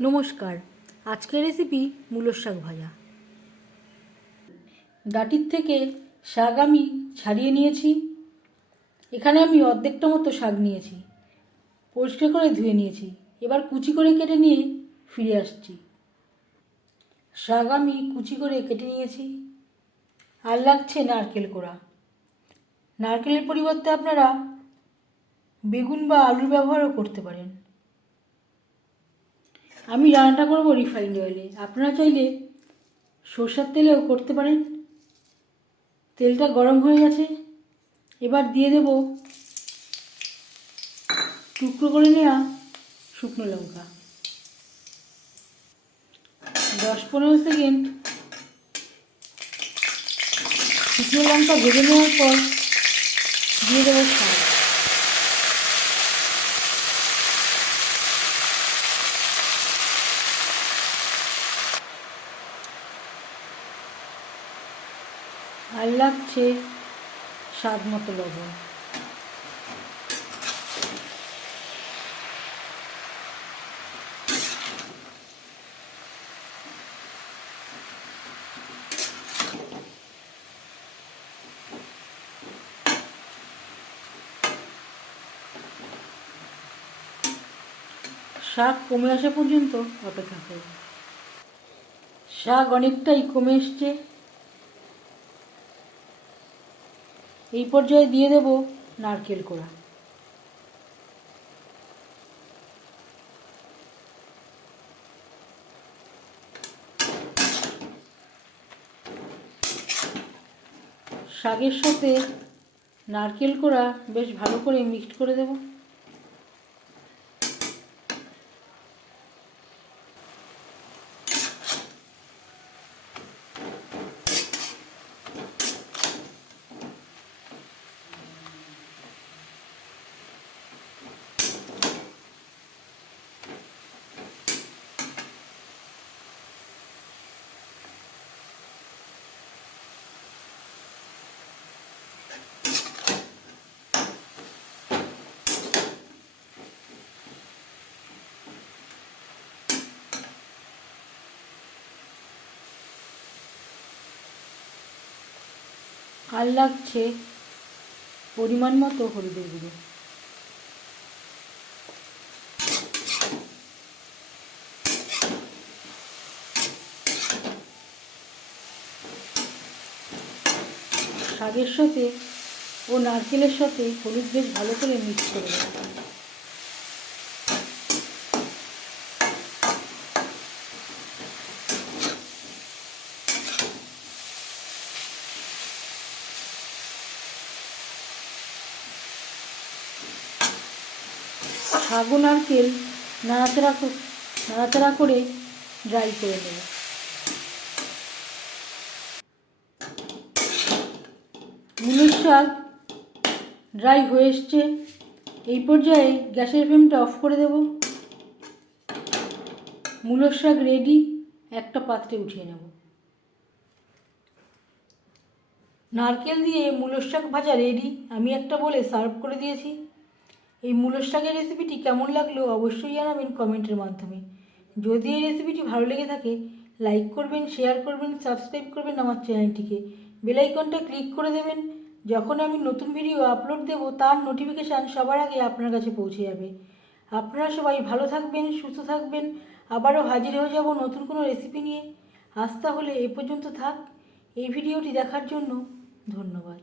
নমস্কার। আজকের রেসিপি মূলোর শাক ভাজা। ডাটির থেকে শাক আমি ছাড়িয়ে নিয়েছি। এখানে আমি অর্ধেকটা মতো শাক নিয়েছি। পরিষ্কার করে ধুয়ে নিয়েছি। এবার কুচি করে কেটে নিয়ে ফিরে আসছি। শাক আমি কুচি করে কেটে নিয়েছি। আর লাগছে নারকেল কোড়া। নারকেলের পরিবর্তে আপনারা বেগুন বা আলুর ব্যবহারও করতে পারেন। আমি রান্নাটা করব রিফাইন্ড অয়েলে আপনারা চাইলে সর্ষের তেলেও করতে পারেন। তেলটা গরম হয়ে গেছে। এবার দিয়ে দেব টুকরো করে নেওয়া শুকনো লঙ্কা। দশ পনেরো সেকেন্ড শুকনো লঙ্কা ভেজে নেওয়ার পর দিয়ে দেবো শাক আর লাগছে, স্বাদ মতো লবণ। শাক কমে আসা পর্যন্ত অপেক্ষা করব শাক অনেকটাই কমে এসছে এই পর্যায়ে দিয়ে দেব নারকেল কোড়া। শাকের সাথে নারকেল কোড়া বেশ ভালো করে মিক্সড করে দেব। আর লাগছে পরিমাণ মতো হলুদের গুঁড়ো। শাকের সাথে ও নারকেলের সাথে হলুদ বেশ ভালো করে মিক্স করে দেবো ও নারকেল নাড়াচাড়া নাড়াচাড়া করে ড্রাই করে নেব। মুলোর শাক ড্রাই হয়ে এসছে। এই পর্যায়ে গ্যাসের ফ্লেমটা অফ করে দেব। মুলোর শাক রেডি একটা পাত্রে উঠিয়ে নেব। নারকেল দিয়ে মুলোর শাক ভাজা রেডি আমি একটা বলে সার্ভ করে দিয়েছি। এই মূলর শাকের রেসিপিটি কেমন লাগল অবশ্যই জানাবেন কমেন্টের মাধ্যমে। যদি এই রেসিপিটি ভালো লেগে থাকে লাইক করবেন শেয়ার করবেন সাবস্ক্রাইব করবেন আমার চ্যানেলটিকে বেলাইকনটা ক্লিক করে দেবেন। যখন আমি নতুন ভিডিও আপলোড দেব, তার নোটিফিকেশান সবার আগে আপনার কাছে পৌঁছে যাবে। আপনারা সবাই ভালো থাকবেন, সুস্থ থাকবেন। আবারও হাজির হয়ে যাব নতুন কোনো রেসিপি নিয়ে। আজ তাহলে এ পর্যন্ত থাক। এই ভিডিওটি দেখার জন্য ধন্যবাদ।